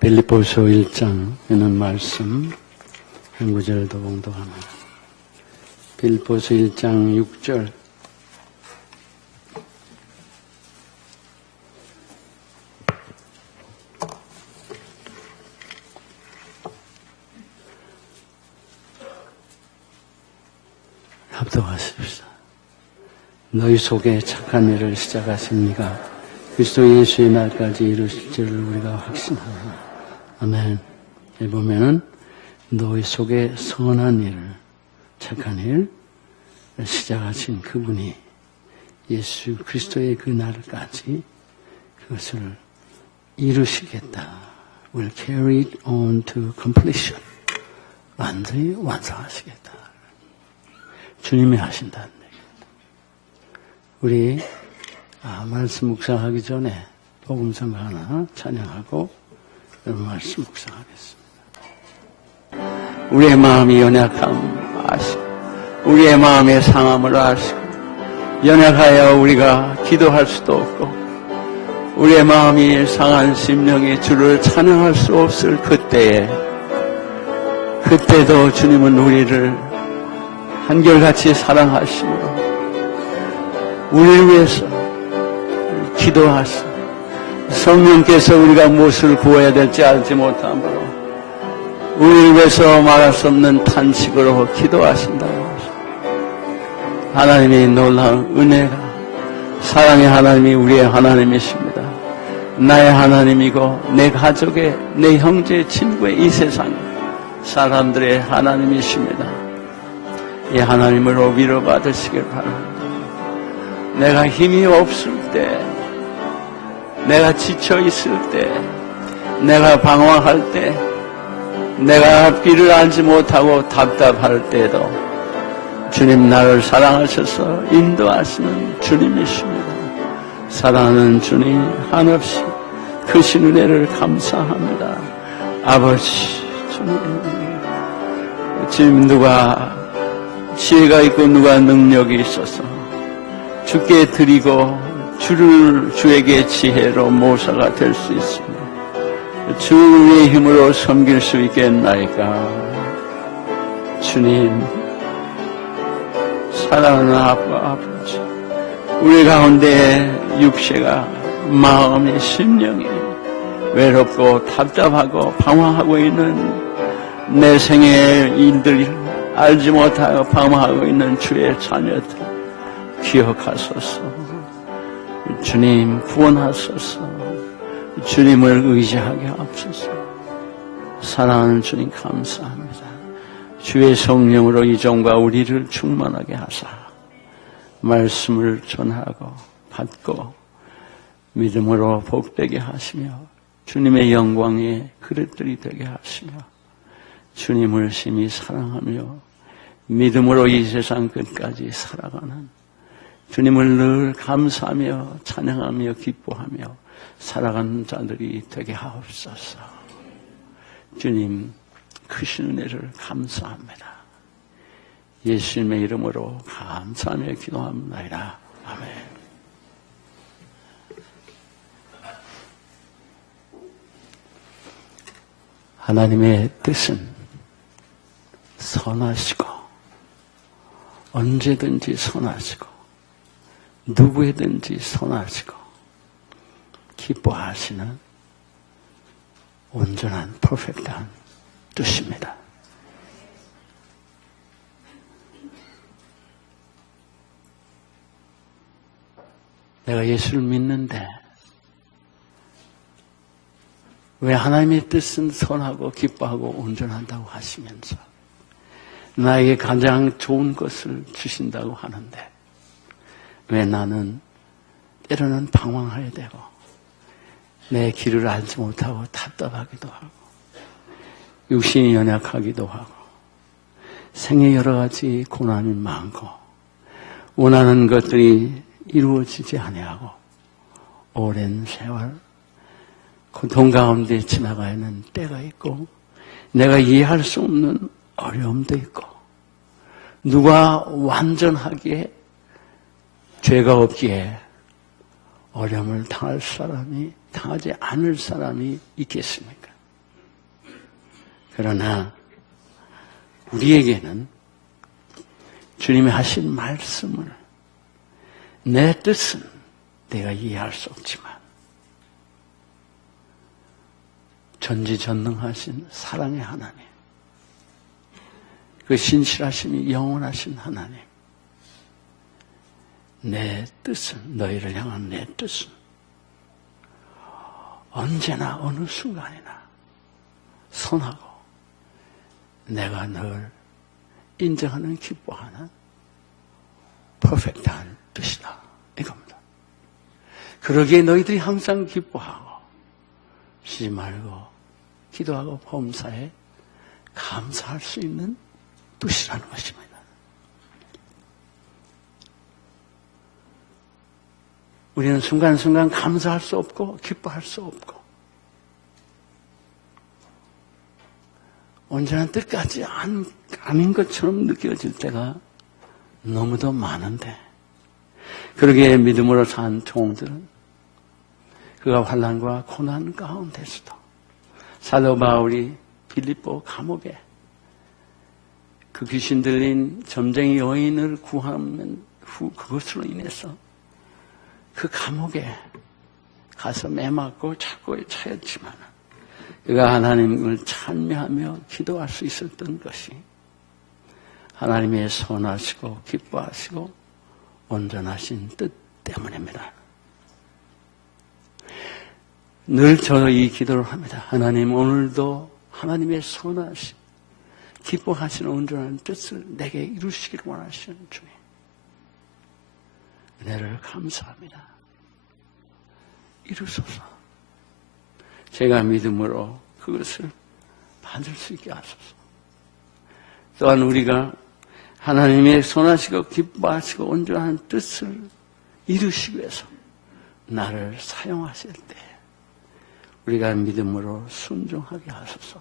빌립보서 1장 있는 말씀 한 구절도 봉독합니다. 빌립보서 1장 6절. 합독하십시오. 너희 속에 착한 일을 시작하십니까? 그리스도 예수의 날까지 이루실 줄을 우리가 확신하노라. 아멘. 여기 보면은 너희 속에 선한 일을, 착한 일을 시작하신 그분이 예수 그리스도의 그 날까지 그것을 이루시겠다. will carry it on to completion. 완전히 완성하시겠다. 주님이 하신다는 얘기입니다. 우리 말씀 묵상하기 전에 복음성 하나 찬양하고 여러분 말씀 묵상하겠습니다. 우리의 마음이 연약함 아시고 우리의 마음의 상함을 아시고 연약하여 우리가 기도할 수도 없고 우리의 마음이 상한 심령이 주를 찬양할 수 없을 그때도 주님은 우리를 한결같이 사랑하시므로 우리를 위해서 기도하시고 성령께서 우리가 무엇을 구해야 될지 알지 못함으로 우리를 위해서 말할 수 없는 탄식으로 기도하신다고 하십니다. 하나님의 놀라운 은혜가 사랑의 하나님이 우리의 하나님이십니다. 나의 하나님이고 내 가족의 내 형제 친구의 이 세상 사람들의 하나님이십니다. 이 하나님으로 위로받으시길 바랍니다. 내가 힘이 없을 때 내가 지쳐 있을 때, 내가 방황할 때, 내가 길을 알지 못하고 답답할 때에도 주님 나를 사랑하셔서 인도하시는 주님이십니다. 사랑하는 주님 한없이 크신 은혜를 감사합니다. 아버지 주님 누가 지혜가 있고 누가 능력이 있어서 주께 드리고 주에게 지혜로 모사가 될 수 있습니다. 주의 힘으로 섬길 수 있겠나이까. 주님, 사랑하는 아버지, 우리 가운데 육체가, 마음이, 심령이 외롭고 답답하고 방황하고 있는 내 생의 일들을 알지 못하고 방황하고 있는 주의 자녀들 기억하소서. 주님 구원하소서. 주님을 의지하게 하옵소서. 사랑하는 주님 감사합니다. 주의 성령으로 이 종과 우리를 충만하게 하사 말씀을 전하고 받고 믿음으로 복되게 하시며 주님의 영광의 그릇들이 되게 하시며 주님을 심히 사랑하며 믿음으로 이 세상 끝까지 살아가는 주님을 늘 감사하며 찬양하며 기뻐하며 살아가는 자들이 되게 하옵소서. 주님 크신 은혜를 감사합니다. 예수님의 이름으로 감사하며 기도합니다. 아멘. 하나님의 뜻은 선하시고 언제든지 선하시고 누구에든지 선하시고 기뻐하시는 온전한 퍼펙트한 뜻입니다. 내가 예수를 믿는데 왜 하나님의 뜻은 선하고 기뻐하고 온전한다고 하시면서 나에게 가장 좋은 것을 주신다고 하는데 왜 나는 때로는 방황해야 되고 내 길을 알지 못하고 답답하기도 하고 육신이 연약하기도 하고 생에 여러 가지 고난이 많고 원하는 것들이 이루어지지 아니하고 오랜 세월 고통 가운데 지나가야 하는 때가 있고 내가 이해할 수 없는 어려움도 있고 누가 완전하게 죄가 없기에 어려움을 당하지 않을 사람이 있겠습니까? 그러나 우리에게는 주님이 하신 말씀을 내 뜻은 내가 이해할 수 없지만 전지전능하신 사랑의 하나님, 그 신실하심이 영원하신 하나님, 내 뜻은, 너희를 향한 내 뜻은 언제나 어느 순간이나 선하고 내가 늘 인정하는 기뻐하는 퍼펙트한 뜻이다 이겁니다. 그러기에 너희들이 항상 기뻐하고 쉬지 말고 기도하고 범사에 감사할 수 있는 뜻이라는 것입니다. 우리는 순간순간 감사할 수 없고 기뻐할 수 없고 언제나 뜻까지 아닌 것처럼 느껴질 때가 너무도 많은데, 그러기에 믿음으로 산 종들은 그가 환난과 고난 가운데서도 사도 바울이 빌립보 감옥에 그 귀신 들린 점쟁이 여인을 구하면 후 그것으로 인해서 그 감옥에 가서 매맞고 착고에 차였지만 그가 하나님을 찬미하며 기도할 수 있었던 것이 하나님의 선하시고 기뻐하시고 온전하신 뜻 때문입니다. 늘 저는 이 기도를 합니다. 하나님, 오늘도 하나님의 선하심, 기뻐하시는 온전한 뜻을 내게 이루시길 원하시는 주님, 은혜를 감사합니다. 이루소서. 제가 믿음으로 그것을 받을 수 있게 하소서. 또한 우리가 하나님의 선하시고 기뻐하시고 온전한 뜻을 이루시기 위해서 나를 사용하실 때 우리가 믿음으로 순종하게 하소서.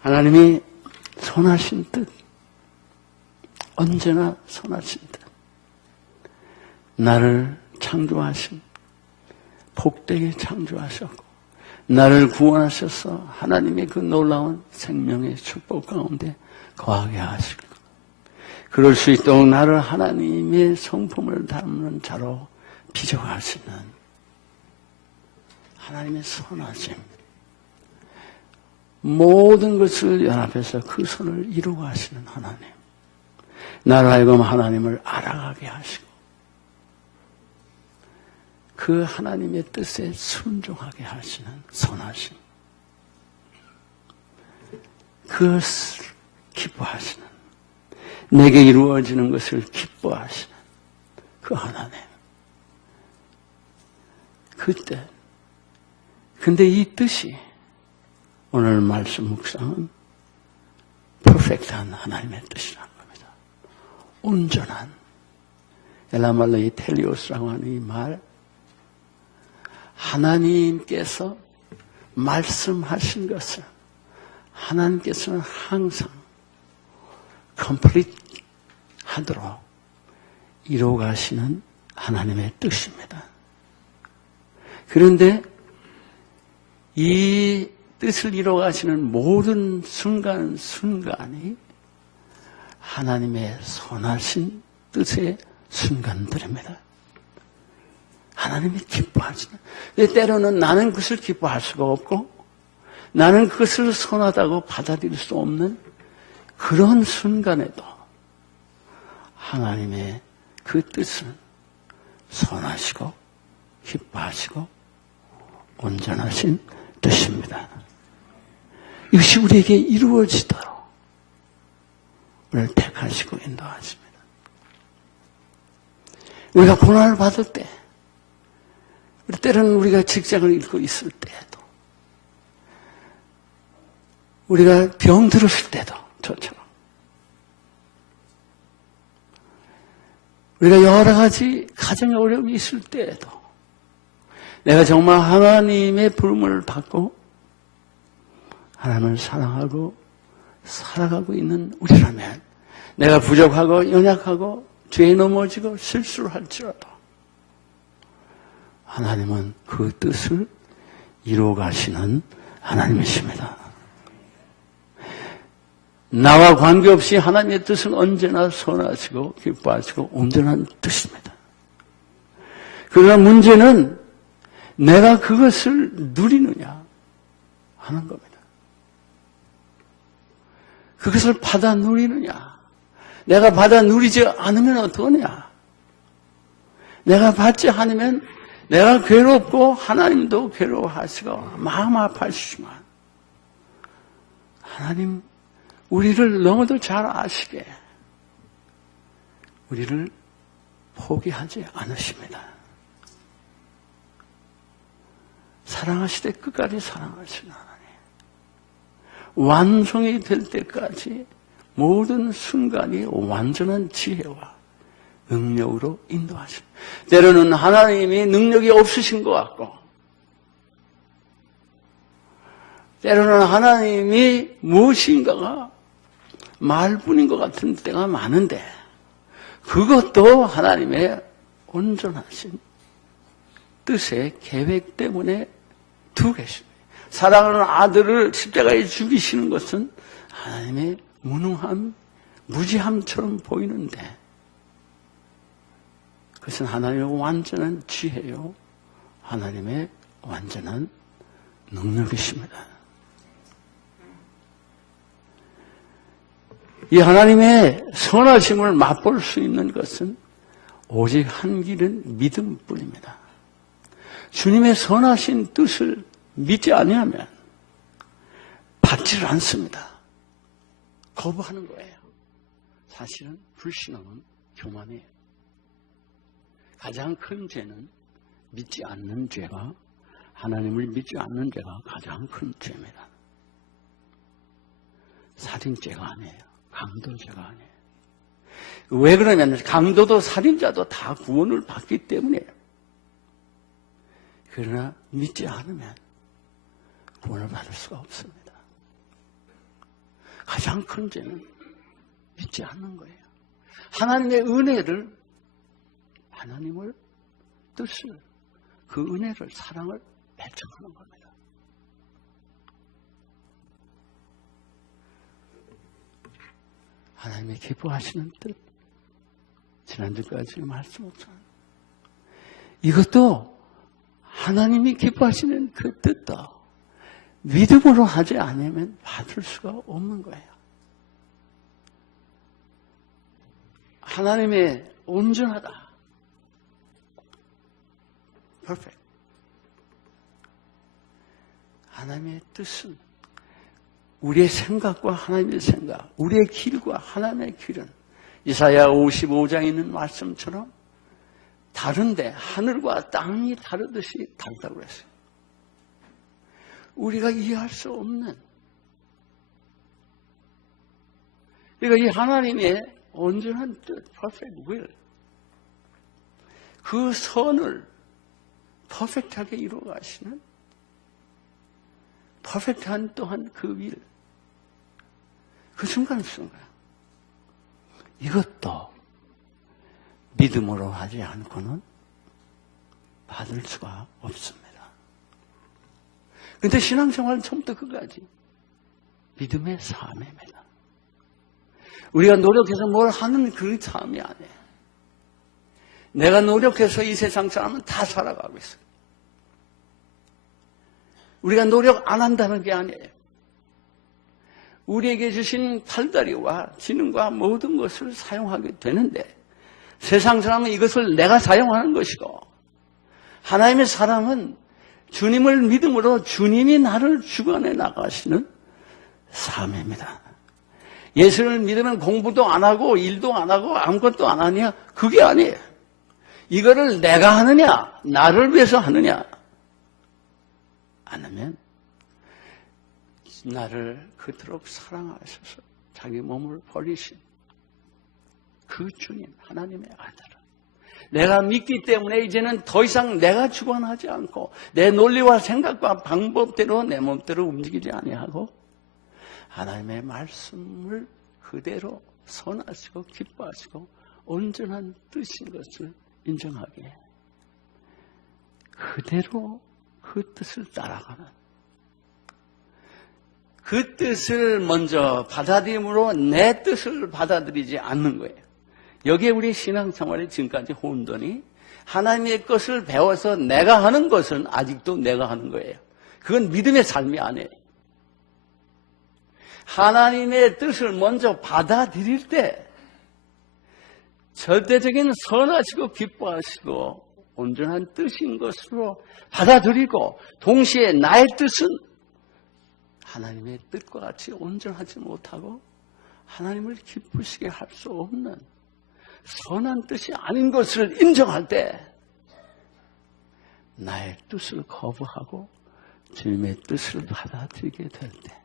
하나님이 선하신 뜻, 언제나 선하신 뜻, 나를 창조하신, 복되게 창조하셨고 나를 구원하셔서 하나님의 그 놀라운 생명의 축복 가운데 거하게 하시고, 그럴 수 있도록 나를 하나님의 성품을 담는 자로 빚어가시는 하나님의 선하심, 모든 것을 연합해서 그 선을 이루고 하시는 하나님, 나를 하여금 하나님을 알아가게 하시고 그 하나님의 뜻에 순종하게 하시는 선하심, 그것을 기뻐하시는, 내게 이루어지는 것을 기뻐하시는 그 하나님. 그때, 근데 이 뜻이 오늘 말씀 묵상은 퍼펙트한 하나님의 뜻이라는 겁니다. 온전한, 엘라말로 이 텔리오스라고 하는 이 말, 하나님께서 말씀하신 것을 하나님께서는 항상 컴플리트 하도록 이루어가시는 하나님의 뜻입니다. 그런데 이 뜻을 이루어가시는 모든 순간순간이 하나님의 선하신 뜻의 순간들입니다. 하나님이 기뻐하시는. 때로는 나는 그것을 기뻐할 수가 없고 나는 그것을 선하다고 받아들일 수 없는 그런 순간에도 하나님의 그 뜻은 선하시고 기뻐하시고 온전하신 뜻입니다. 이것이 우리에게 이루어지도록 우리를 택하시고 인도하십니다. 우리가 고난을 받을 때, 때로는 우리가 직장을 잃고 있을 때에도, 우리가 병들었을 때도 저처럼, 우리가 여러 가지 가정의 어려움이 있을 때에도 내가 정말 하나님의 부름을 받고 하나님을 사랑하고 살아가고 있는 우리라면, 내가 부족하고 연약하고 죄에 넘어지고 실수를 할지라도 하나님은 그 뜻을 이루어 가시는 하나님이십니다. 나와 관계없이 하나님의 뜻은 언제나 선하시고 기뻐하시고 온전한 뜻입니다. 그러나 문제는 내가 그것을 누리느냐 하는 겁니다. 그것을 받아 누리느냐. 내가 받아 누리지 않으면 어떠냐. 내가 받지 않으면 내가 괴롭고 하나님도 괴로워하시고 마음 아파하시지만 하나님 우리를 너무도 잘 아시게 우리를 포기하지 않으십니다. 사랑하시되 끝까지 사랑하시는 하나님. 완성이 될 때까지 모든 순간이 완전한 지혜와 능력으로 인도하십니다. 때로는 하나님이 능력이 없으신 것 같고 때로는 하나님이 무엇인가가 말뿐인 것 같은 때가 많은데 그것도 하나님의 온전하신 뜻의 계획 때문에 두고 계십니다. 사랑하는 아들을 십자가에 죽이시는 것은 하나님의 무능함, 무지함처럼 보이는데 그것은 하나님의 완전한 지혜요, 하나님의 완전한 능력이십니다. 이 하나님의 선하심을 맛볼 수 있는 것은 오직 한 길은 믿음뿐입니다. 주님의 선하신 뜻을 믿지 아니하면 받지를 않습니다. 거부하는 거예요. 사실은 불신앙은 교만이에요. 가장 큰 죄는 믿지 않는 죄가, 하나님을 믿지 않는 죄가 가장 큰 죄입니다. 살인죄가 아니에요. 강도죄가 아니에요. 왜 그러냐면 강도도 살인자도 다 구원을 받기 때문이에요. 그러나 믿지 않으면 구원을 받을 수가 없습니다. 가장 큰 죄는 믿지 않는 거예요. 하나님의 은혜를, 하나님을, 뜻을, 그 은혜를, 사랑을 배척하는 겁니다. 하나님의 기뻐하시는 뜻, 지난주까지 말씀했잖아요. 이것도 하나님이 기뻐하시는 그 뜻도 믿음으로 하지 않으면 받을 수가 없는 거예요. 하나님의 온전하다. perfect. 하나님의 뜻은 우리의 생각과 하나님의 생각, 우리의 길과 하나님의 길은 이사야 55장에 있는 말씀처럼 다른데 하늘과 땅이 다르듯이 다르다고 그랬어요. 우리가 이해할 수 없는, 그러니까 이 하나님의 온전한 뜻, perfect will, 그 선을 퍼펙트하게 이루어 가시는 퍼펙트한 또한 그 윌, 그 순간순간 이것도 믿음으로 하지 않고는 받을 수가 없습니다. 그런데 신앙생활은 처음부터 끝까지 믿음의 삶입니다. 우리가 노력해서 뭘 하는 그 삶이 아니에요. 내가 노력해서 이 세상 사람은 다 살아가고 있어요. 우리가 노력 안 한다는 게 아니에요. 우리에게 주신 팔다리와 지능과 모든 것을 사용하게 되는데 세상 사람은 이것을 내가 사용하는 것이고 하나님의 사람은 주님을 믿음으로 주님이 나를 주관해 나가시는 삶입니다. 예수를 믿으면 공부도 안 하고 일도 안 하고 아무것도 안 하냐? 그게 아니에요. 이거를 내가 하느냐? 나를 위해서 하느냐? 안 하면 나를 그토록 사랑하셔서 자기 몸을 버리신 그 주님, 하나님의 아들은 내가 믿기 때문에 이제는 더 이상 내가 주관하지 않고 내 논리와 생각과 방법대로 내 몸대로 움직이지 아니하고 하나님의 말씀을 그대로 선하시고 기뻐하시고 온전한 뜻인 것을 인정하게 그대로 그 뜻을 따라가는, 그 뜻을 먼저 받아들임으로 내 뜻을 받아들이지 않는 거예요. 여기에 우리 신앙생활이 지금까지 혼돈이, 하나님의 것을 배워서 내가 하는 것은 아직도 내가 하는 거예요. 그건 믿음의 삶이 아니에요. 하나님의 뜻을 먼저 받아들일 때 절대적인 선하시고 기뻐하시고 온전한 뜻인 것으로 받아들이고, 동시에 나의 뜻은 하나님의 뜻과 같이 온전하지 못하고 하나님을 기쁘시게 할 수 없는 선한 뜻이 아닌 것을 인정할 때, 나의 뜻을 거부하고 주님의 뜻을 받아들이게 될 때,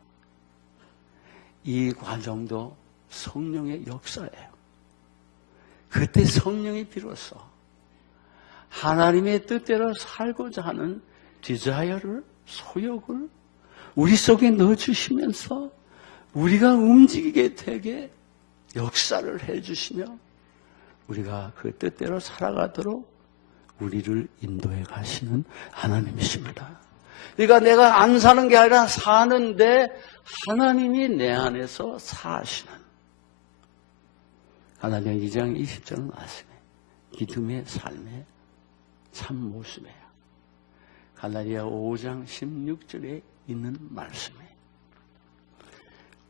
이 과정도 성령의 역사예요. 그때 성령이 비로소 하나님의 뜻대로 살고자 하는 디자이어를, 소욕을 우리 속에 넣어주시면서 우리가 움직이게 되게 역사를 해주시며 우리가 그 뜻대로 살아가도록 우리를 인도해 가시는 하나님이십니다. 그러니까 내가 안 사는 게 아니라 사는데 하나님이 내 안에서 사시는, 갈라디아 2장 20절 말씀에 기쁨의 삶의 참 모습이에요. 갈라디아 5장 16절에 있는 말씀이에요.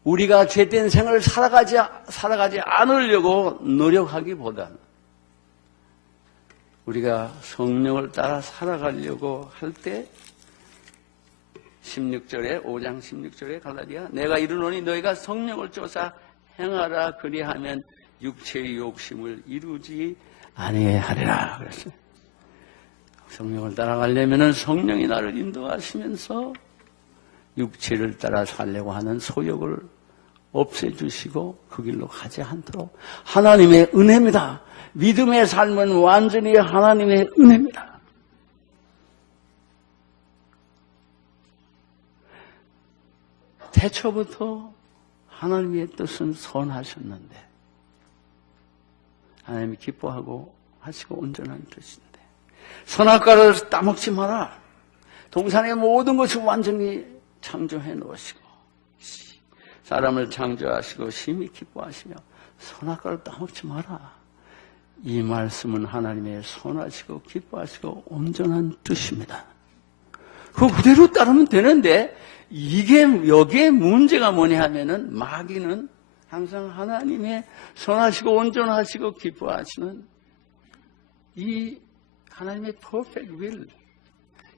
우리가 죄된 생을 살아가지 않으려고 노력하기보다는 우리가 성령을 따라 살아가려고 할 때 16절에, 5장 16절에 갈라디아, 내가 이르노니 너희가 성령을 쫓아 행하라, 그리하면 육체의 욕심을 이루지 아니하리라 그랬어요. 성령을 따라가려면 성령이 나를 인도하시면서 육체를 따라 살려고 하는 소욕을 없애주시고 그 길로 가지 않도록 하나님의 은혜입니다. 믿음의 삶은 완전히 하나님의 은혜입니다. 태초부터 하나님의 뜻은 선하셨는데, 하나님이 기뻐하고 하시고 온전한 뜻인데, 선악과를 따먹지 마라. 동산의 모든 것을 완전히 창조해 놓으시고 사람을 창조하시고 심히 기뻐하시며 선악과를 따먹지 마라. 이 말씀은 하나님의 선하시고 기뻐하시고 온전한 뜻입니다. 그 그대로 따르면 되는데, 여기에 문제가 뭐냐 하면은, 마귀는 항상 하나님의 선하시고 온전하시고 기뻐하시는 이 하나님의 perfect will,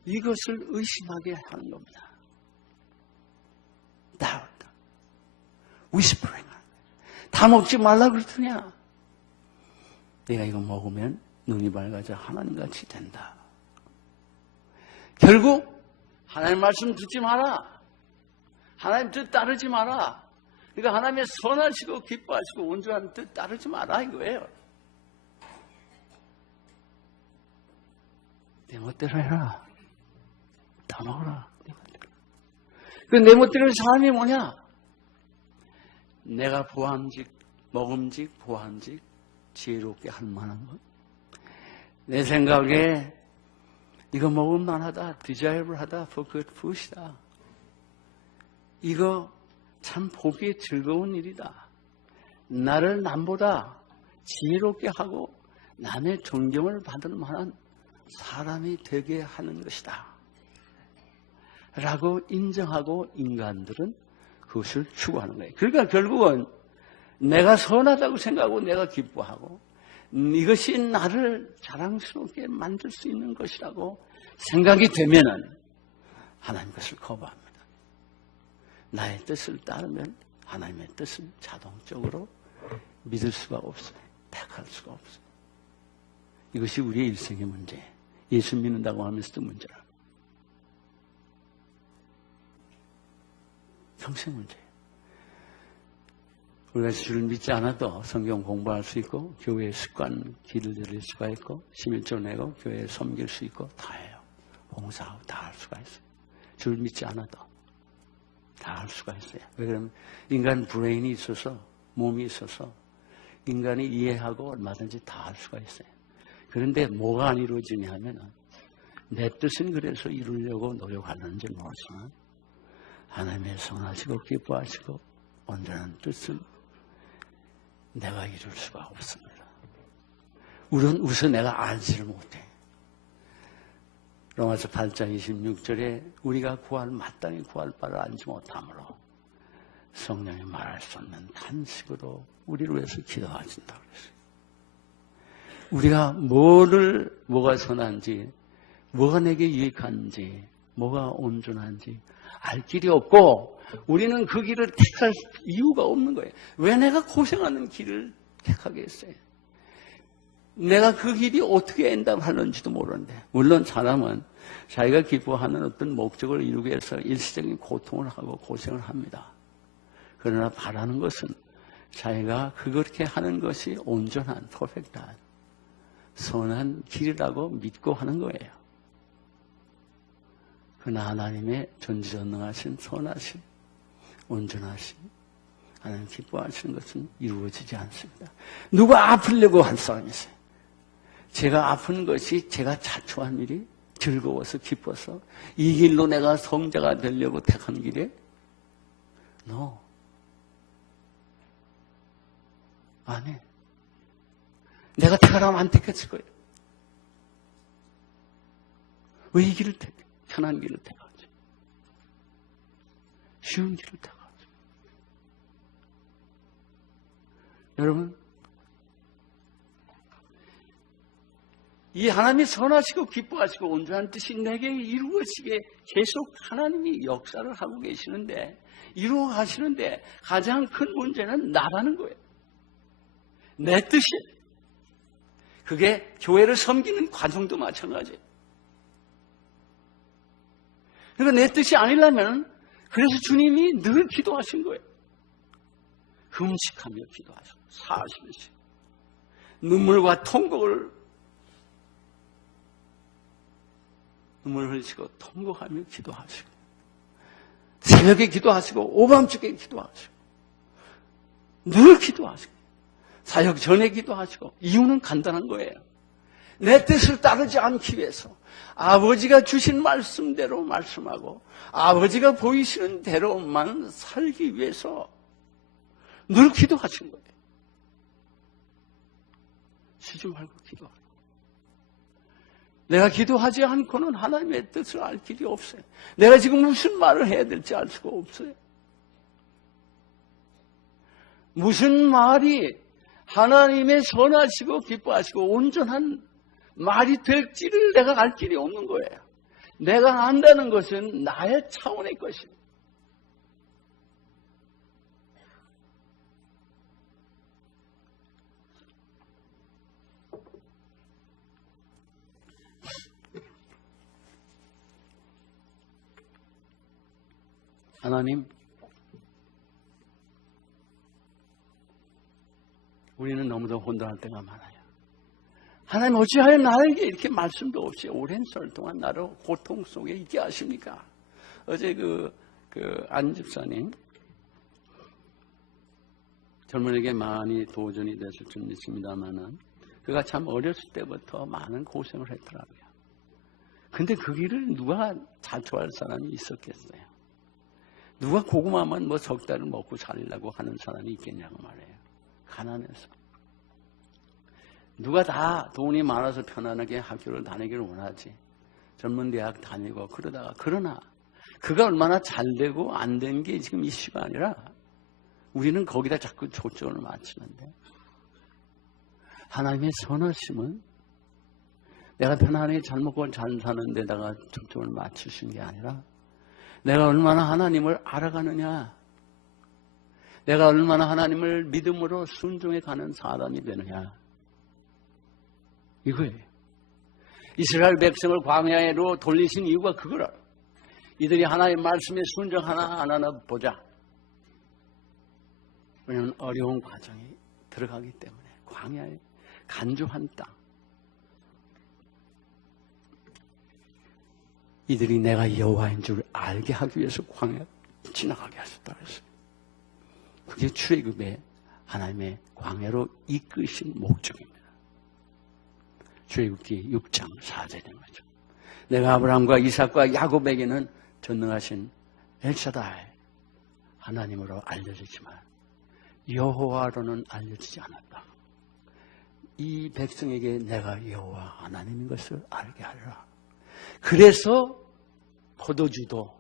이것을 의심하게 하는 겁니다. doubt, whispering. 다 먹지 말라 그러더냐? 내가 이거 먹으면 눈이 밝아져 하나님같이 된다. 결국 하나님 말씀 듣지 마라. 하나님 뜻 따르지 마라. 그러니까 하나님의 선하시고 기뻐하시고 온전한 뜻 따르지 마라 이거예요. 내 멋대로 해라. 다 먹어라. 그 내 멋대로 삶이 뭐냐? 내가 보암직, 먹음직, 보암직, 지혜롭게 할 만한 것. 내 생각에 이거 먹을 만하다, desirable하다, for good food이다. 이거 참 보기에 즐거운 일이다. 나를 남보다 지혜롭게 하고 남의 존경을 받을 만한 사람이 되게 하는 것이다. 라고 인정하고 인간들은 그것을 추구하는 거예요. 그러니까 결국은 내가 선하다고 생각하고 내가 기뻐하고 이것이 나를 자랑스럽게 만들 수 있는 것이라고 생각이 되면은 하나님 것을 거부합니다. 나의 뜻을 따르면 하나님의 뜻을 자동적으로 믿을 수가 없어요. 택할 수가 없어요. 이것이 우리의 일생의 문제예요. 예수 믿는다고 하면서도 문제라. 평생 문제예요. 우리가 주를 믿지 않아도 성경 공부할 수 있고 교회의 습관 길을 들일 수가 있고 11조 내고 교회에 섬길 수 있고 다 해요. 봉사하고 다 할 수가 있어요. 주를 믿지 않아도 다 할 수가 있어요. 왜 그러면 인간 브레인이 있어서 몸이 있어서 인간이 이해하고 얼마든지 다 할 수가 있어요. 그런데 뭐가 안 이루어지냐 하면은 내 뜻은 그래서 이루려고 노력하는지 모르지만 하나님의 선하시고 기뻐하시고 온전한 뜻은 내가 이룰 수가 없습니다. 우선 내가 알지를 못해. 로마서 8장 26절에 우리가 마땅히 구할 바를 알지 못하므로 성령이 말할 수 없는 탄식으로 우리를 위해서 기도하신다고 그랬어요. 우리가 뭐가 선한지, 뭐가 내게 유익한지, 뭐가 온전한지 알 길이 없고 우리는 그 길을 택할 이유가 없는 거예요. 왜 내가 고생하는 길을 택하겠어요? 내가 그 길이 어떻게 엔답하는지도 모르는데, 물론 사람은 자기가 기뻐하는 어떤 목적을 이루기 위해서 일시적인 고통을 하고 고생을 합니다. 그러나 바라는 것은 자기가 그렇게 하는 것이 온전한, 퍼펙트한, 선한 길이라고 믿고 하는 거예요. 그러나 하나님의 전지전능하신, 선하신, 온전하신, 하나님 기뻐하시는 것은 이루어지지 않습니다. 누가 아프려고 할 사람이 있어요. 제가 아픈 것이 제가 자초한 일이 즐거워서 기뻐서 이 길로 내가 성자가 되려고 택한 길에? No. 아니. 내가 택하라면 안 택했을 거예요. 왜 이 길을 택해? 편한 길을 택하지. 쉬운 길을 택하지. 여러분, 이 하나님이 선하시고 기뻐하시고 온전한 뜻이 내게 이루어지게 계속 하나님이 역사를 하고 계시는데, 이루어 가시는데 가장 큰 문제는 나라는 거예요. 내 뜻이. 그게 교회를 섬기는 과정도 마찬가지예요. 그러니까 내 뜻이 아니려면, 그래서 주님이 늘 기도하신 거예요. 금식하며 기도하시고 40일씩 눈물과 통곡을 눈물 흘리시고 통곡하며 기도하시고 새벽에 기도하시고 오밤중에 기도하시고 늘 기도하시고 사역 전에 기도하시고. 이유는 간단한 거예요. 내 뜻을 따르지 않기 위해서 아버지가 주신 말씀대로 말씀하고 아버지가 보이시는 대로만 살기 위해서 늘 기도하신 거예요. 쉬지 말고 기도하고. 내가 기도하지 않고는 하나님의 뜻을 알 길이 없어요. 내가 지금 무슨 말을 해야 될지 알 수가 없어요. 무슨 말이 하나님의 선하시고 기뻐하시고 온전한 말이 될지를 내가 알 길이 없는 거예요. 내가 안다는 것은 나의 차원의 것입니다. 하나님, 우리는 너무도 혼돈할 때가 많아요. 하나님, 어찌하여 나에게 이렇게 말씀도 없이 오랜 세월 동안 나를 고통 속에 있게 하십니까? 어제 안 집사님, 젊은이에게 많이 도전이 됐을 줄 믿습니다만은, 그가 참 어렸을 때부터 많은 고생을 했더라고요. 근데 그 길을 누가 자초할 사람이 있었겠어요? 누가 고구마만 석 달을 먹고 살려고 하는 사람이 있겠냐고 말해요. 가난해서. 누가 다 돈이 많아서 편안하게 학교를 다니기를 원하지. 전문 대학 다니고 그러나 그가 얼마나 잘 되고 안 된 게 지금 이슈가 아니라 우리는 거기다 자꾸 초점을 맞추는데, 하나님의 선하심은 내가 편안하게 잘 먹고 잘 사는 데다가 초점을 맞추신 게 아니라 내가 얼마나 하나님을 알아가느냐, 내가 얼마나 하나님을 믿음으로 순종해 가는 사람이 되느냐, 이거예요. 이스라엘 백성을 광야로 돌리신 이유가 그거라. 이들이 하나님의 말씀에 순종하나 안 하나 보자. 왜냐하면 어려운 과정이 들어가기 때문에. 광야에 간주한 땅. 이들이 내가 여호와인 줄 알게 하기 위해서 광야 지나가게 하셨다 그랬어요. 그게 출애굽의 하나님의 광야로 이끄신 목적입니다. 출애굽기 6장 4절인 거죠. 내가 아브라함과 이삭과 야곱에게는 전능하신 엘샤다이 하나님으로 알려지지만 여호와로는 알려지지 않았다. 이 백성에게 내가 여호와 하나님인 것을 알게 하리라. 그래서 포도주도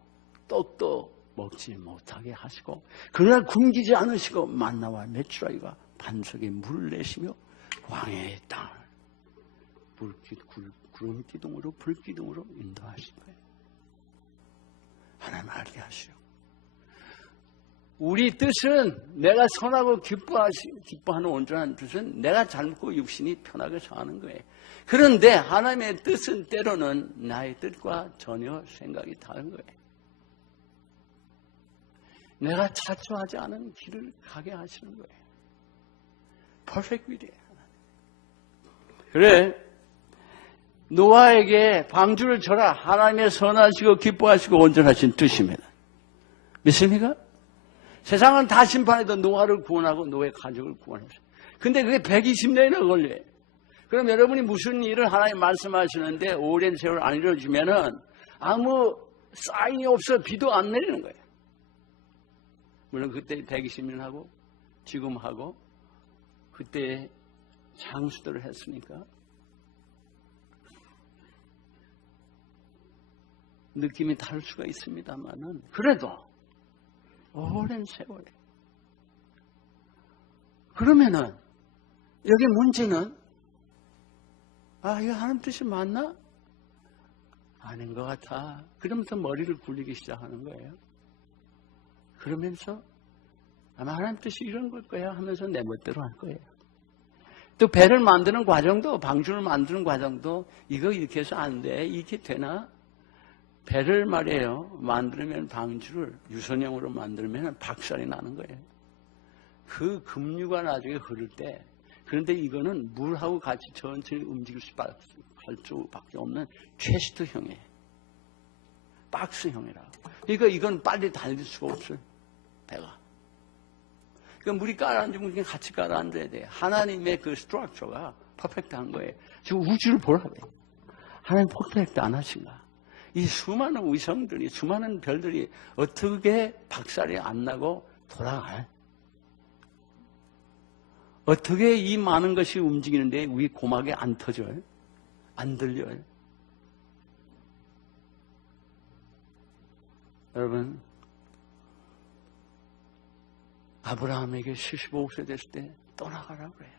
떡도 먹지 못하게 하시고 그러나 굶기지 않으시고 만나와 메추라기가 반석에 물을 내시며 광야의 땅을 구름 기둥으로 불 기둥으로 인도하신 거예요. 하나님 알게 하시오. 우리 뜻은 내가 선하고 기뻐하는 온전한 뜻은 내가 잘 먹고 육신이 편하게 사는 거예요. 그런데 하나님의 뜻은 때로는 나의 뜻과 전혀 생각이 다른 거예요. 내가 자초하지 않은 길을 가게 하시는 거예요. 퍼펙트 윌이에요. 그래 노아에게 방주를 쳐라. 하나님의 선하시고 기뻐하시고 온전하신 뜻입니다. 믿습니까? 세상은 다 심판해도 노아를 구원하고 노아의 가족을 구원했어요. 근데 그게 120년이나 걸려요. 그럼 여러분이 무슨 일을 하나님 말씀하시는데 오랜 세월 안 이루어지면은 아무 사인이 없어 비도 안 내리는 거예요. 물론 그때 120년 하고 지금 하고 그때 장수들을 했으니까 느낌이 다를 수가 있습니다만은 그래도 오랜 세월에 그러면은 여기 문제는 이거 하나님 뜻이 맞나? 아닌 것 같아. 그러면서 머리를 굴리기 시작하는 거예요. 그러면서 아마 하나님 뜻이 이런 걸 거야 하면서 내 멋대로 할 거예요. 또 배를 만드는 과정도 방주를 만드는 과정도 이거 이렇게 해서 안 돼. 이게 되나? 배를 말이에요. 만들면 방주를 유선형으로 만들면 박살이 나는 거예요. 그 급류가 나중에 흐를 때 그런데 이거는 물하고 같이 천천히 움직일 수밖에 없는 퀘스트형이에요. 박스형이라고. 그러니까 이건 빨리 달릴 수가 없어요. 배가. 그러니까 물이 가라앉으면 그냥 같이 가라앉아야 돼요. 하나님의 그 스트럭처가 퍼펙트한 거예요. 지금 우주를 보라고요. 하나님 퍼펙트 안 하신가? 이 수많은 위성들이 수많은 별들이 어떻게 박살이 안 나고 돌아가요? 어떻게 이 많은 것이 움직이는데 우리 고막에 안 터져요? 안 들려요? 여러분 아브라함에게 75세 됐을 때 떠나가라고 그래요.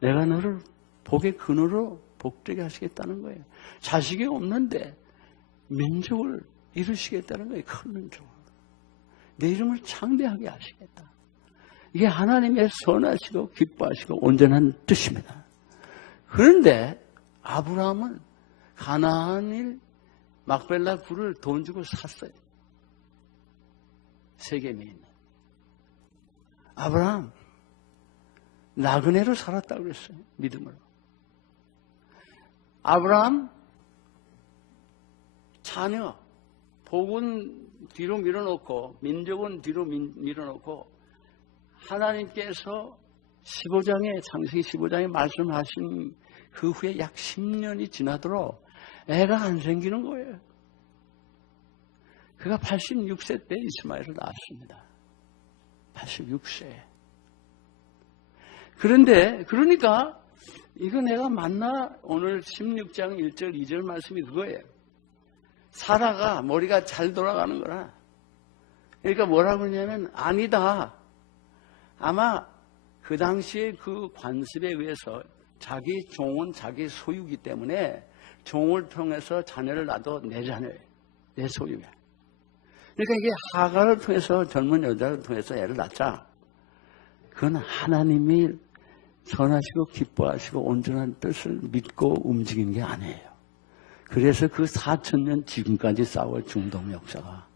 내가 너를 복의 근원으로 복되게 하시겠다는 거예요. 자식이 없는데 민족을 이루시겠다는 거예요. 큰 민족을. 내 이름을 창대하게 하시겠다. 이게 하나님의 선하시고 기뻐하시고 온전한 뜻입니다. 그런데 아브라함은 가나안일 막벨라 굴을 돈 주고 샀어요. 세겜에 있는. 아브라함 나그네로 살았다고 그랬어요. 믿음으로. 아브라함 자녀 복은 뒤로 밀어놓고 민족은 뒤로 밀어놓고 하나님께서 15장에 창세기 15장에 말씀하신 그 후에 약 10년이 지나도록 애가 안 생기는 거예요. 그가 86세 때 이스마엘을 낳았습니다. 86세. 그런데 그러니까 이거 내가 맞나? 오늘 16장 1절 2절 말씀이 그거예요. 사라가 머리가 잘 돌아가는 거라. 그러니까 뭐라고 하냐면 아니다. 아마 그 당시에 그 관습에 의해서 자기 종은 자기 소유이기 때문에 종을 통해서 자녀를 낳아도 내 자녀예요. 내 소유야. 그러니까 이게 하가를 통해서 젊은 여자를 통해서 애를 낳자. 그건 하나님이 선하시고 기뻐하시고 온전한 뜻을 믿고 움직이는 게 아니에요. 그래서 그 4,000년 지금까지 싸워 중동 역사가.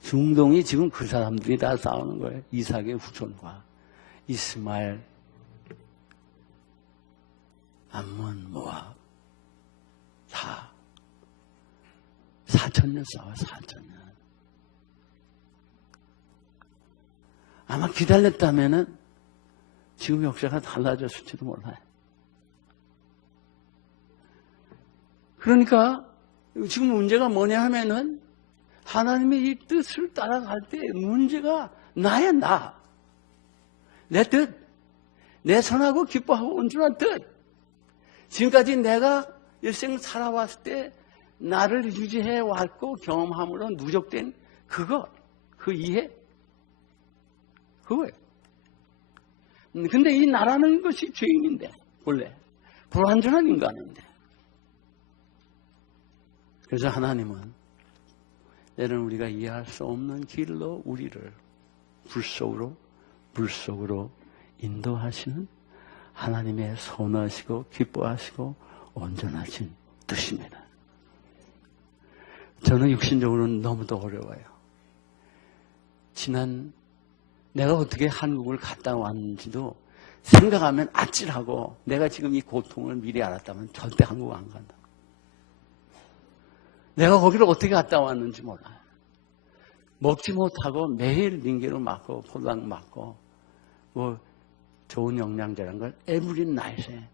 중동이 지금 그 사람들이 다 싸우는 거예요. 이삭의 후손과 이스마엘, 암몬, 모압 다 4,000년 싸워 4,000년. 아마 기다렸다면은 지금 역사가 달라졌을지도 몰라요. 그러니까 지금 문제가 뭐냐 하면은 하나님의 이 뜻을 따라갈 때 문제가 나야 나. 내 뜻. 내 선하고 기뻐하고 온전한 뜻. 지금까지 내가 일생 살아왔을 때 나를 유지해 왔고 경험함으로 누적된 그거, 그 이해. 그거예요. 근데 이 나라는 것이 죄인인데, 원래. 불완전한 인간인데. 그래서 하나님은 때로는 우리가 이해할 수 없는 길로 우리를 물속으로 인도하시는 하나님의 선하시고 기뻐하시고 온전하신 뜻입니다. 저는 육신적으로는 너무도 어려워요. 내가 어떻게 한국을 갔다 왔는지도 생각하면 아찔하고 내가 지금 이 고통을 미리 알았다면 절대 한국 안 간다. 내가 거기를 어떻게 갔다 왔는지 몰라요. 먹지 못하고 매일 링게로 맞고 폴랑 맞고 뭐 좋은 영양제라는 걸 에브리 나잇에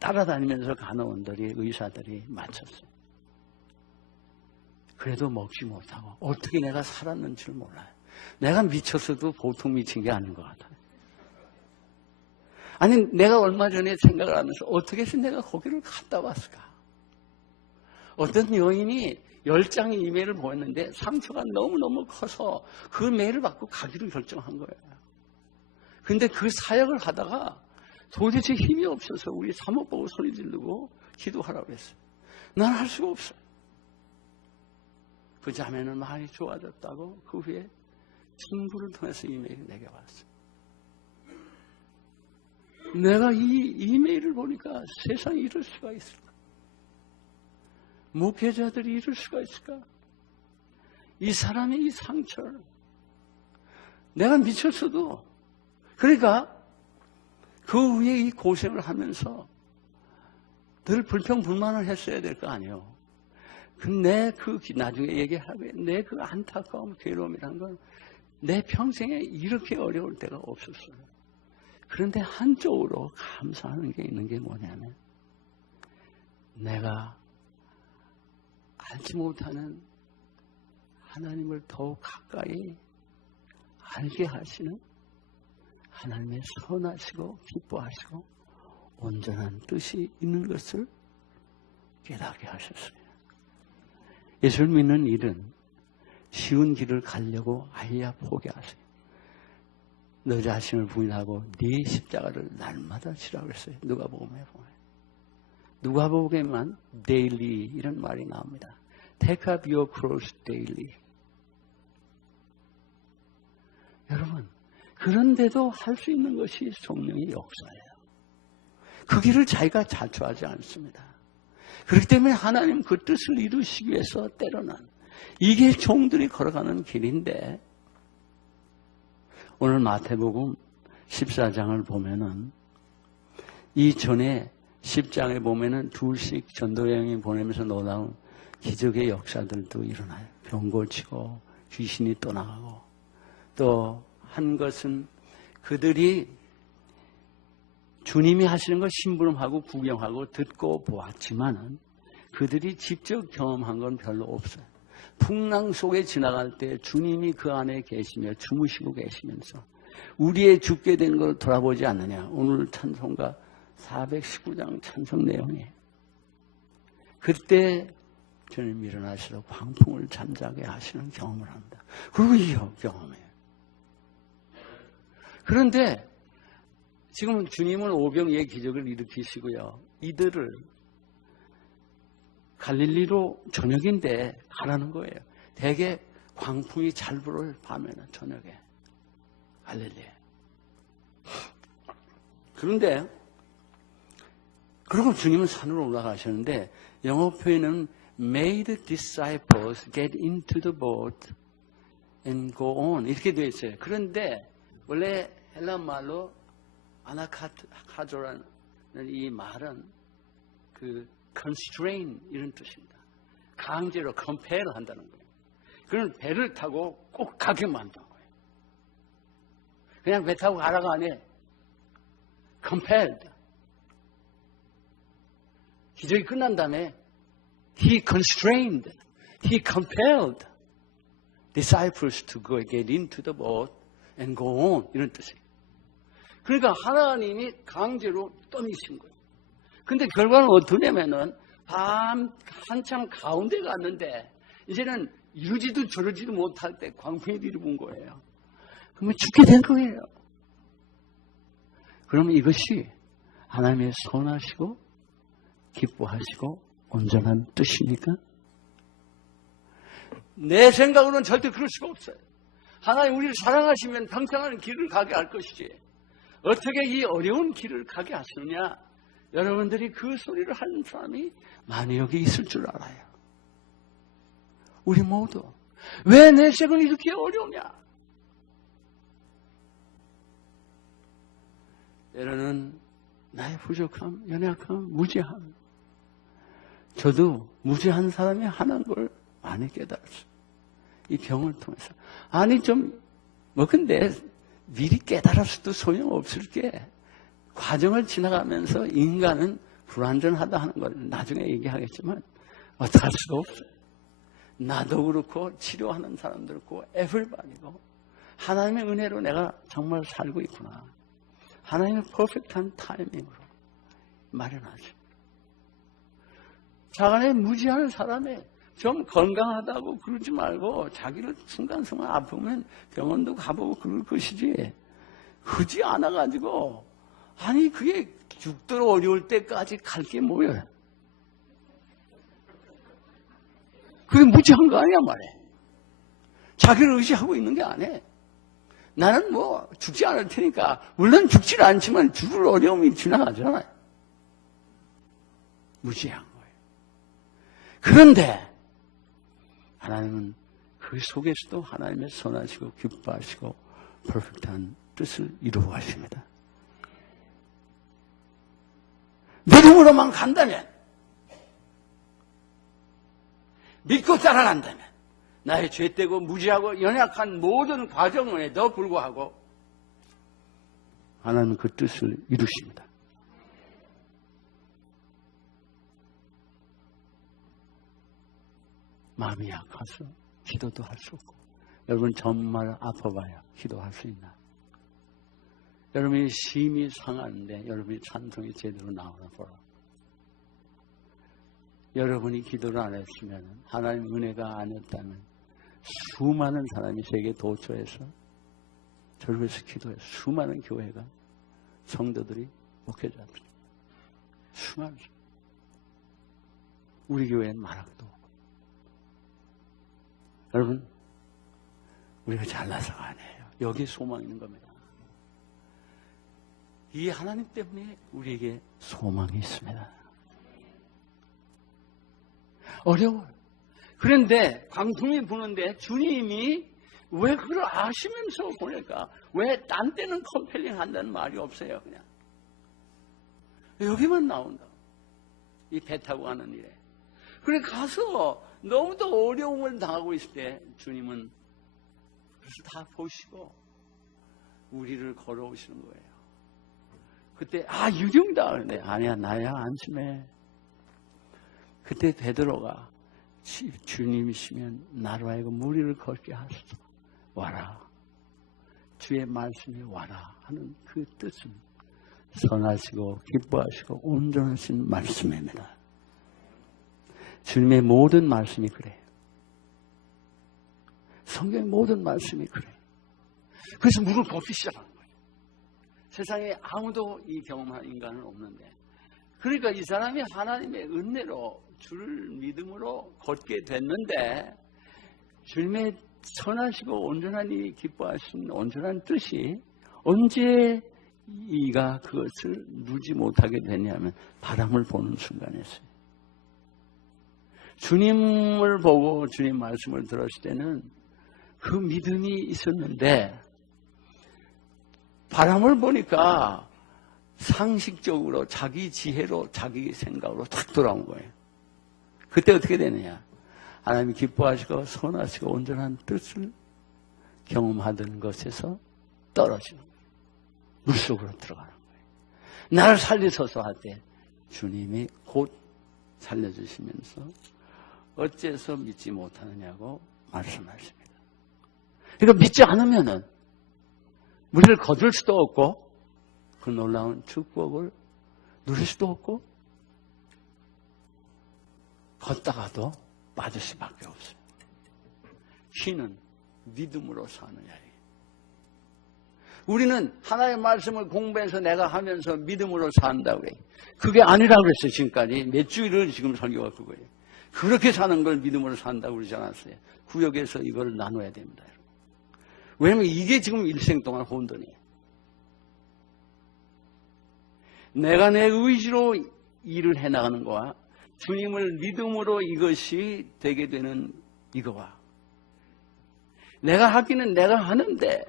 따라다니면서 간호원들이 의사들이 맞췄어요. 그래도 먹지 못하고 어떻게 내가 살았는지를 몰라요. 내가 미쳤어도 보통 미친 게 아닌 것 같아요. 아니 내가 얼마 전에 생각을 하면서 어떻게 해서 내가 거기를 갔다 왔을까? 어떤 여인이 10장의 이메일을 보냈는데 상처가 너무너무 커서 그 메일을 받고 가기로 결정한 거예요. 근데 그 사역을 하다가 도대체 힘이 없어서 우리 사모 보고 소리 지르고 기도하라고 했어요. 난 할 수가 없어요. 그 자매는 많이 좋아졌다고 그 후에 친구를 통해서 이메일이 내게 왔어요. 내가 이 이메일을 보니까 세상에 이럴 수가 있을까? 목회자들이 이럴 수가 있을까? 이 사람의 이 상처를 내가 미쳤어도 그러니까 그 후에 이 고생을 하면서 늘 불평불만을 했어야 될 거 아니에요. 근데 나중에 얘기하게 내 그 안타까움, 괴로움이란 건 내 평생에 이렇게 어려울 때가 없었어요. 그런데 한쪽으로 감사하는 게 있는 게 뭐냐면 내가 알지 못하는 하나님을 더욱 가까이 알게 하시는 하나님의 선하시고 기뻐하시고 온전한 뜻이 있는 것을 깨닫게 하셨어요. 예수를 믿는 일은 쉬운 길을 가려고 아예 포기하세요. 너 자신을 부인하고 네 십자가를 날마다 지라고 했어요. 누가복음에 보면. 누가복음에만 daily 이런 말이 나옵니다. Take up your cross daily. 여러분, 그런데도 할 수 있는 것이 성령의 역사예요. 그 길을 자기가 자초하지 않습니다. 그렇기 때문에 하나님 그 뜻을 이루시기 위해서 때로는 이게 종들이 걸어가는 길인데 오늘 마태복음 14장을 보면은 이 전에 10장에 보면은 둘씩 전도여행이 보내면서 놀라운 기적의 역사들도 일어나요. 병 고치고 귀신이 떠나가고 또 한 것은 그들이 주님이 하시는 걸 심부름하고 구경하고 듣고 보았지만은 그들이 직접 경험한 건 별로 없어요. 풍랑 속에 지나갈 때 주님이 그 안에 계시며 주무시고 계시면서 우리의 죽게 된 걸 돌아보지 않느냐. 오늘 찬송가 419장 찬송 내용이에요. 그때 주님 일어나시러 광풍을 잠자게 하시는 경험을 합니다. 그리고 이 경험이에요. 그런데 지금 주님은 오병이의 기적을 일으키시고요. 이들을 갈릴리로 저녁인데 가라는 거예요. 대개 광풍이 잘 불어요. 밤에는 저녁에. 갈릴리에. 그런데 그리고 주님은 산으로 올라가셨는데 영어 표현은 made disciples get into the boat and go on 이렇게 되어 있어요. 그런데 원래 헬라 말로 아나카조라는 이 말은 그 constrain 이런 뜻입니다. 강제로 compel 한다는 거예요. 그런 배를 타고 꼭 가게 만든 거예요. 그냥 배 타고 가라가 아니에요. compelled. 기적이 끝난 다음에 He constrained, He compelled disciples to go get into the boat and go on. 이런 뜻이에요. 그러니까 하나님이 강제로 떠미신 거예요. 근데 결과는 어떠냐면은 한참 가운데 갔는데 이제는 이러지도 저러지도 못할 때 광풍이 들이분 거예요. 그러면 죽게 된 거예요. 그러면 이것이 하나님의 선하시고 기뻐하시고 온전한 뜻입니까? 내 생각으로는 절대 그럴 수가 없어요. 하나님 우리를 사랑하시면 평평한 길을 가게 할 것이지. 어떻게 이 어려운 길을 가게 하시느냐? 여러분들이 그 소리를 하는 사람이 많이 여기 있을 줄 알아요. 우리 모두. 왜 내 생은 이렇게 어려우냐? 때로는 나의 부족함, 연약함, 무지함. 저도 무지한 사람이 하는 걸 많이 깨달았어요. 이 병을 통해서. 아니 근데 미리 깨달았어도 소용없을 게 과정을 지나가면서 인간은 불완전하다 하는 걸 나중에 얘기하겠지만 어떡할 수가 없어요. 나도 그렇고 치료하는 사람도 그렇고 everybody고 하나님의 은혜로 내가 정말 살고 있구나. 하나님의 퍼펙트한 타이밍으로 마련하죠. 자간에 무지한 사람에 좀 건강하다고 그러지 말고 자기를 순간순간 아프면 병원도 가보고 그럴 것이지. 그지 않아가지고 아니 그게 죽도록 어려울 때까지 갈 게 뭐예요? 그게 무지한 거 아니야 말이야. 자기를 의지하고 있는 게 아니야. 나는 뭐 죽지 않을 테니까 물론 죽지는 않지만 죽을 어려움이 지나가잖아요. 무지한 거예요. 그런데 하나님은 그 속에서도 하나님의 선하시고 기뻐하시고 퍼펙트한 뜻을 이루어 가십니다. 믿음으로만 간다면, 믿고 따라간다면 나의 죄되고 무지하고 연약한 모든 과정에도 불구하고 하나님은 그 뜻을 이루십니다. 마음이 약해서 기도도 할 수 없고, 여러분 정말 아파봐야 기도할 수 있나? 여러분이 심히 상하는데 여러분이 찬송이 제대로 나오나 보라. 여러분이 기도를 안 했으면, 하나님 은혜가 아니었다면 수많은 사람이 세계 도처에서 절에서 기도해서 수많은 교회가 성도들이 목회자들 수많은 우리 교회는 말하기도 없고. 여러분 우리가 잘나서가 아니에요. 여기 소망이 있는 겁니다. 이 하나님 때문에 우리에게 소망이 있습니다. 어려워요. 그런데 광풍이 부는데 주님이 왜 그걸 아시면서 보낼까? 왜 딴 때는 컴펠링 한다는 말이 없어요. 그냥 여기만 나온다. 이 배 타고 가는 일에. 그래 가서 너무도 어려움을 당하고 있을 때 주님은 그래서 다 보시고 우리를 걸어오시는 거예요. 그때 유령이다. 그런데 아니야 나야 안심해. 그때 베드로가 주님이시면 나로 하여금 무리를 걷게 하소서. 와라. 주의 말씀이 와라 하는 그 뜻은 선하시고 기뻐하시고 온전하신 말씀입니다. 주님의 모든 말씀이 그래요. 성경의 모든 말씀이 그래요. 그래서 무릎 꿇기 시작하는 거예요. 세상에 아무도 이 경험한 인간은 없는데, 그러니까 이 사람이 하나님의 은혜로 주를 믿음으로 걷게 됐는데, 주님의 선하시고 온전하니 기뻐하신 온전한 뜻이 언제 이가 그것을 누지 못하게 되냐면 바람을 보는 순간이었어요. 주님을 보고 주님 말씀을 들었을 때는 그 믿음이 있었는데 바람을 보니까 상식적으로 자기 지혜로 자기 생각으로 탁 돌아온 거예요. 그때 어떻게 되느냐? 하나님이 기뻐하시고 선하시고 온전한 뜻을 경험하던 것에서 떨어지는 거예요. 물속으로 들어가는 거예요. 나를 살리소서 할 때 주님이 곧 살려주시면서 어째서 믿지 못하느냐고 말씀하십니다. 그러니까 믿지 않으면은 우리를 거둘 수도 없고 그 놀라운 축복을 누릴 수도 없고 걷다가도 빠질 수밖에 없습니다. 신은 믿음으로 사느냐. 우리는 하나님의 말씀을 공부해서 내가 하면서 믿음으로 산다고 해요. 그게 아니라고 그랬어요. 지금까지 몇 주일을 지금 설교가 그거예요. 그렇게 사는 걸 믿음으로 산다고 그러지 않았어요. 구역에서 이걸 나눠야 됩니다. 왜냐하면 이게 지금 일생 동안 혼돈이에요. 내가 내 의지로 일을 해나가는 거와 주님을 믿음으로 이것이 되게 되는 이거와 내가 하기는 내가 하는데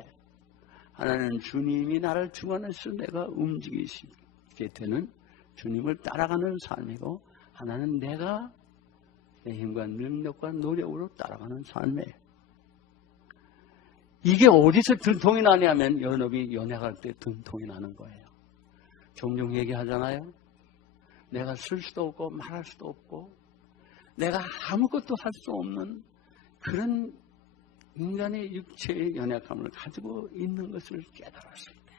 하나는 주님이 나를 주관해서 내가 움직이시게 되는 주님을 따라가는 삶이고 하나는 내가 내 힘과 능력과 노력으로 따라가는 삶이에요. 이게 어디서 등통이 나냐면 연합이 연약할 때 등통이 나는 거예요. 종종 얘기하잖아요. 내가 쓸 수도 없고 말할 수도 없고 내가 아무것도 할 수 없는 그런 인간의 육체의 연약함을 가지고 있는 것을 깨달았을 때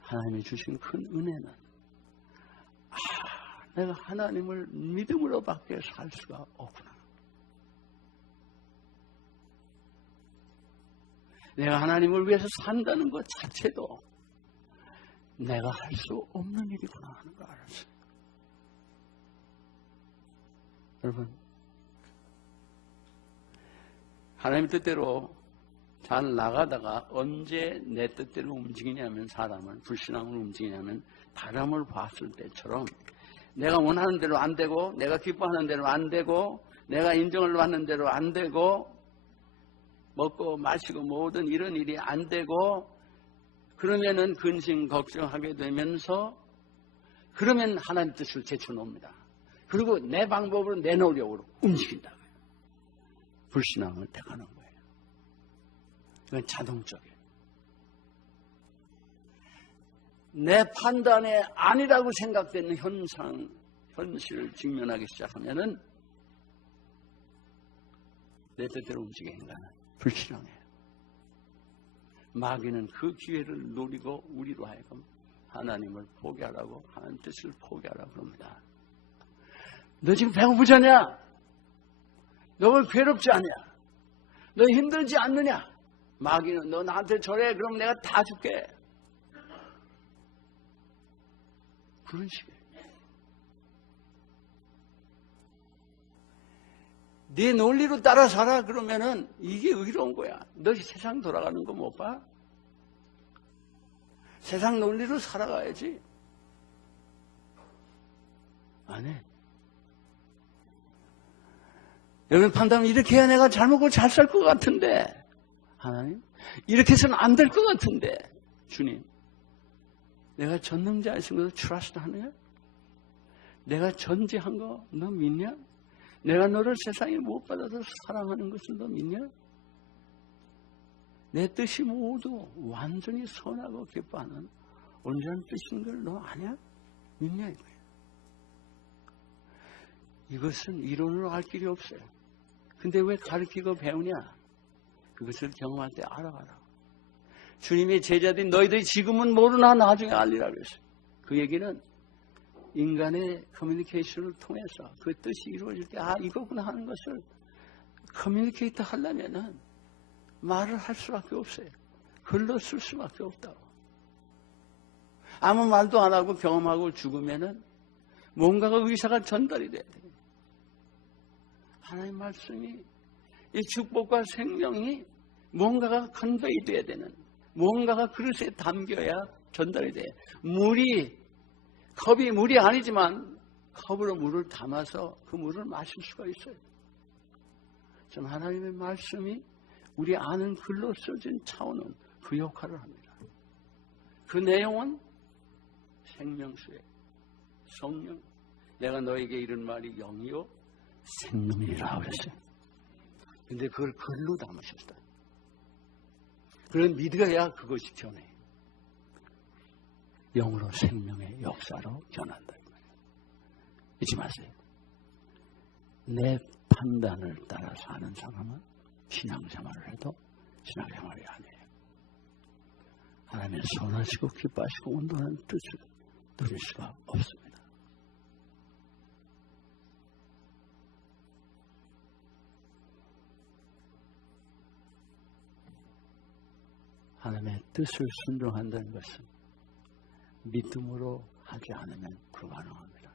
하나님이 주신 큰 은혜는 내가 하나님을 믿음으로밖에 살 수가 없구나. 내가 하나님을 위해서 산다는 것 자체도 내가 할 수 없는 일이구나 하는 걸 알았어요. 여러분, 하나님 뜻대로 잘 나가다가 언제 내 뜻대로 움직이냐면 사람은 불신앙으로 움직이냐면 바람을 봤을 때처럼 내가 원하는 대로 안 되고 내가 기뻐하는 대로 안 되고 내가 인정을 받는 대로 안 되고 먹고 마시고 모든 이런 일이 안 되고 그러면은 근심 걱정하게 되면서 그러면 하나님 뜻을 제쳐놓습니다. 그리고 내 방법으로 내 노력으로 움직인다고요. 불신앙을 택하는 거예요. 이건 자동적이에요. 내 판단에 아니라고 생각되는 현실을 직면하기 시작하면은 내 뜻대로 움직이는 인간은 불신앙이에요. 마귀는 그 기회를 노리고 우리로 하여금 하나님을 포기하라고 하나님 뜻을 포기하라고 그럽니다. 너 지금 배고프잖냐? 너 왜 괴롭지 않냐? 너 힘들지 않느냐? 마귀는 너 나한테 저래 그럼 내가 다 줄게. 그런 식이에요. 네 논리로 따라 살아 그러면은 이게 의로운 거야. 너 세상 돌아가는 거 못 봐? 세상 논리로 살아가야지. 안 해. 여러분 판단하면 이렇게 해야 내가 잘 먹고 잘 살 것 같은데 하나님 이렇게 해서는 안 될 것 같은데 주님 내가 전능자이신 것을 트러스트 하느냐? 내가 전지한 거 너 믿냐? 내가 너를 세상에 못 받아서 사랑하는 것을 너 믿냐? 내 뜻이 모두 완전히 선하고 기뻐하는 온전한 뜻인 걸 너 아냐? 믿냐 이거야. 이것은 이론으로 알 길이 없어요. 근데 왜 가르치고 배우냐? 그것을 경험할 때 알아가라. 주님의 제자들이 너희들이 지금은 모르나 나중에 알리라 그랬어요. 그 얘기는 인간의 커뮤니케이션을 통해서 그 뜻이 이루어질 때 이거구나 하는 것을 커뮤니케이트 하려면은 말을 할 수밖에 없어요. 글로 쓸 수밖에 없다고. 아무 말도 안 하고 경험하고 죽으면은 뭔가가 의사가 전달이 돼야 돼요. 하나님 말씀이 이 축복과 생명이 뭔가가 컨베이 돼야 되는 뭔가가 그릇에 담겨야 전달이 돼요. 컵이 물이 아니지만 컵으로 물을 담아서 그 물을 마실 수가 있어요. 좀 하나님의 말씀이 우리 아는 글로 써진 차원은 그 역할을 합니다. 그 내용은 생명수에 성령 내가 너에게 이런 말이 영이요 생명이라 그랬어요. 근데 그걸 글로 담으셨다. 그런 믿어야 그것이 변해. 영으로 생명의 역사로 변한다. 잊지 마세요. 내 판단을 따라서 하는 사람은 신앙생활을 해도 신앙생활이 아니에요. 하나님의 선하시고 기뻐하시고 온전한 뜻을 누릴 수가 없습니다. 하나님의 뜻을 순종한다는 것은 믿음으로 하지 않으면 불가능합니다.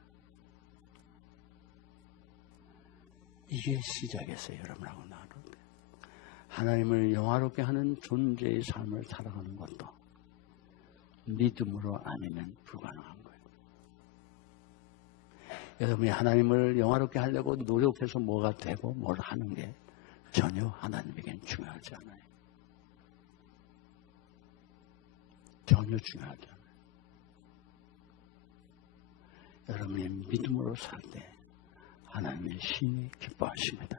이게 시작이었어요. 여러분하고 나누는데 하나님을 영화롭게 하는 존재의 삶을 살아가는 것도 믿음으로 아니면 불가능한 거예요. 여러분이 하나님을 영화롭게 하려고 노력해서 뭐가 되고 뭘 하는 게 전혀 하나님에겐 중요하지 않아요. 전혀 중요하지 않아요. 여러분이 믿음으로 살 때 하나님의 신이 기뻐하십니다.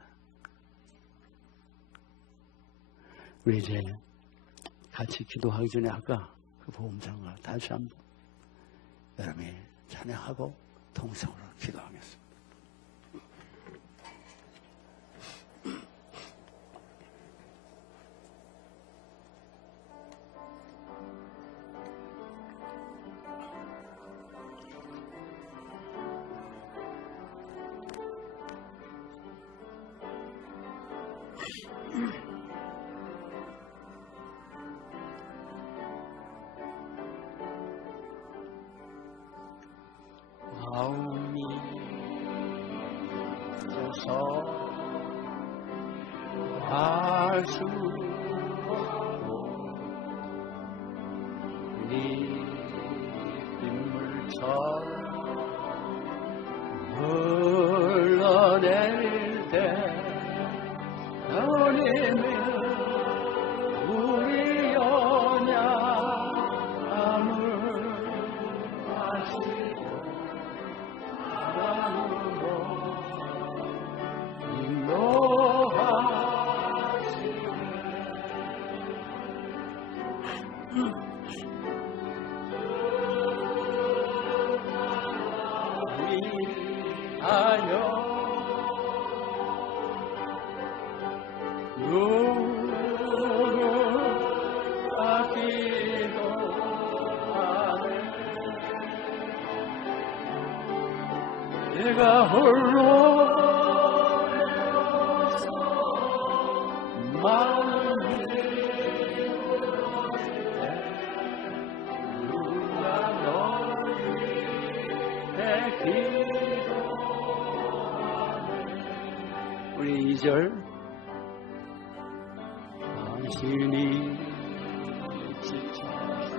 우리 이제 같이 기도하기 전에 아까 그 복음장과 다시 한번 여러분이 찬양하고 통성으로 기도하겠습니다. 마음이 져서 할 수 없고 네 빗물처럼 흘러내릴 때 너님은 우리 언약함을 아시고 사랑으로 내가 홀로 마음이 누가 너의 기도하네. 우리 2절 당신이 지쳐서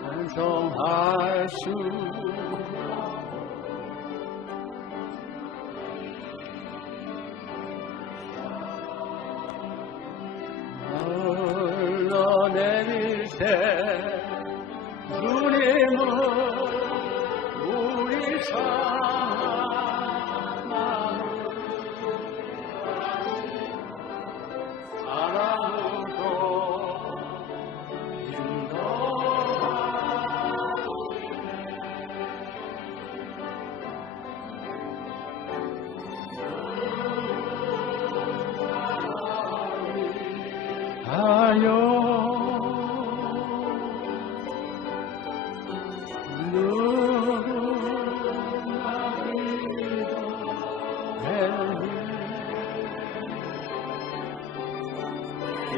찬송할 수 흘러내릴 때 주님은 우리 사랑을 사랑으로 인도하여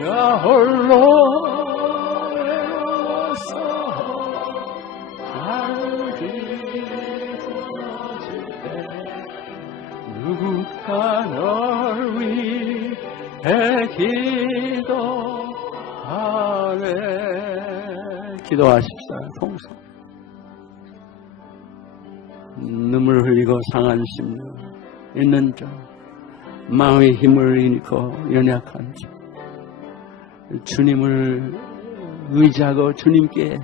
야 홀로 외로워서 달기 부러질 때 누가 널 위해 기도하네. 기도하십시오. 통성 눈물 흘리고 상한 심령 있는 자 마음의 힘을 잃고 연약한 자 주님을 의지하고 주님께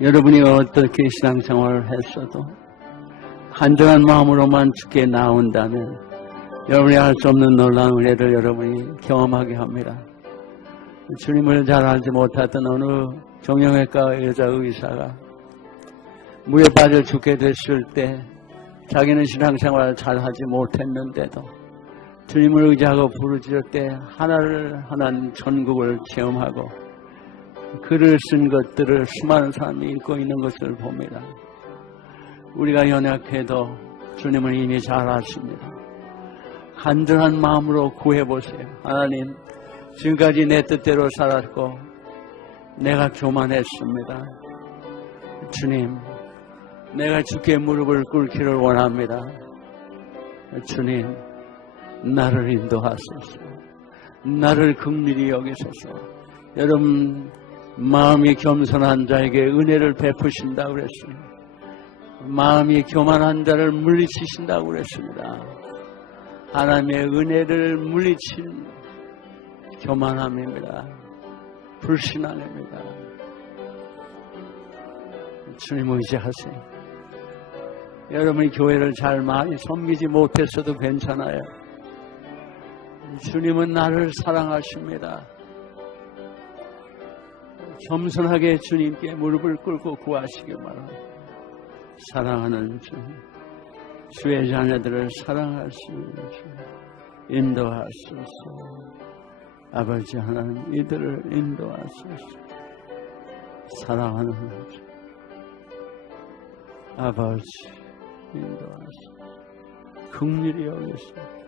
여러분이 어떻게 신앙생활을 했어도 한정한 마음으로만 주께 나온다면 여러분이 할 수 없는 놀라운 은혜를 여러분이 경험하게 합니다. 주님을 잘 알지 못하던 어느 정형외과 여자 의사가 무에 빠져 죽게 됐을 때 자기는 신앙생활 잘하지 못했는데도 주님을 의지하고 부르짖을 때 하나를 하나는 천국을 체험하고 글을 쓴 것들을 수많은 사람이 읽고 있는 것을 봅니다. 우리가 연약해도 주님은 이미 잘 아십니다. 간절한 마음으로 구해보세요. 하나님, 지금까지 내 뜻대로 살았고 내가 교만했습니다. 주님, 내가 주께 무릎을 꿇기를 원합니다. 주님, 나를 인도하소서. 나를 긍휼히 여기소서. 여러분, 마음이 겸손한 자에게 은혜를 베푸신다고 그랬습니다. 마음이 교만한 자를 물리치신다고 그랬습니다. 하나님의 은혜를 물리친 교만함입니다. 불신앙입니다. 주님 의지하세요. 여러분이 교회를 잘 많이 섬기지 못했어도 괜찮아요. 주님은 나를 사랑하십니다. 겸손하게 주님께 무릎을 꿇고 구하시길 바랍니다. 사랑하는 주, 주의 자녀들을 사랑하시는 주, 인도하소서. 아버지 하나님, 이들을 인도하소서. 사랑하는 주, 아버지 인도하소서. 긍휼히 여기소서.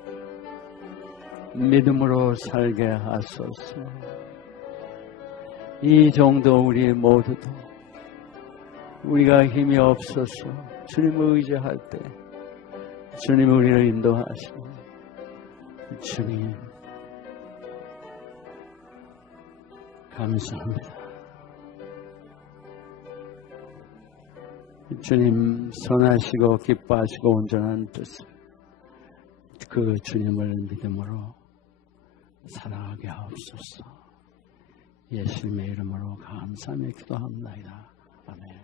믿음으로 살게 하소서. 이 정도 우리 모두도 우리가 힘이 없어서 주님을 의지할 때 주님이 우리를 인도하시고, 주님 감사합니다. 주님 선하시고 기뻐하시고 온전한 뜻을 그 주님을 믿음으로 사랑하게 하옵소서. 예수님의 이름으로 감사하며 기도합니다. 아멘.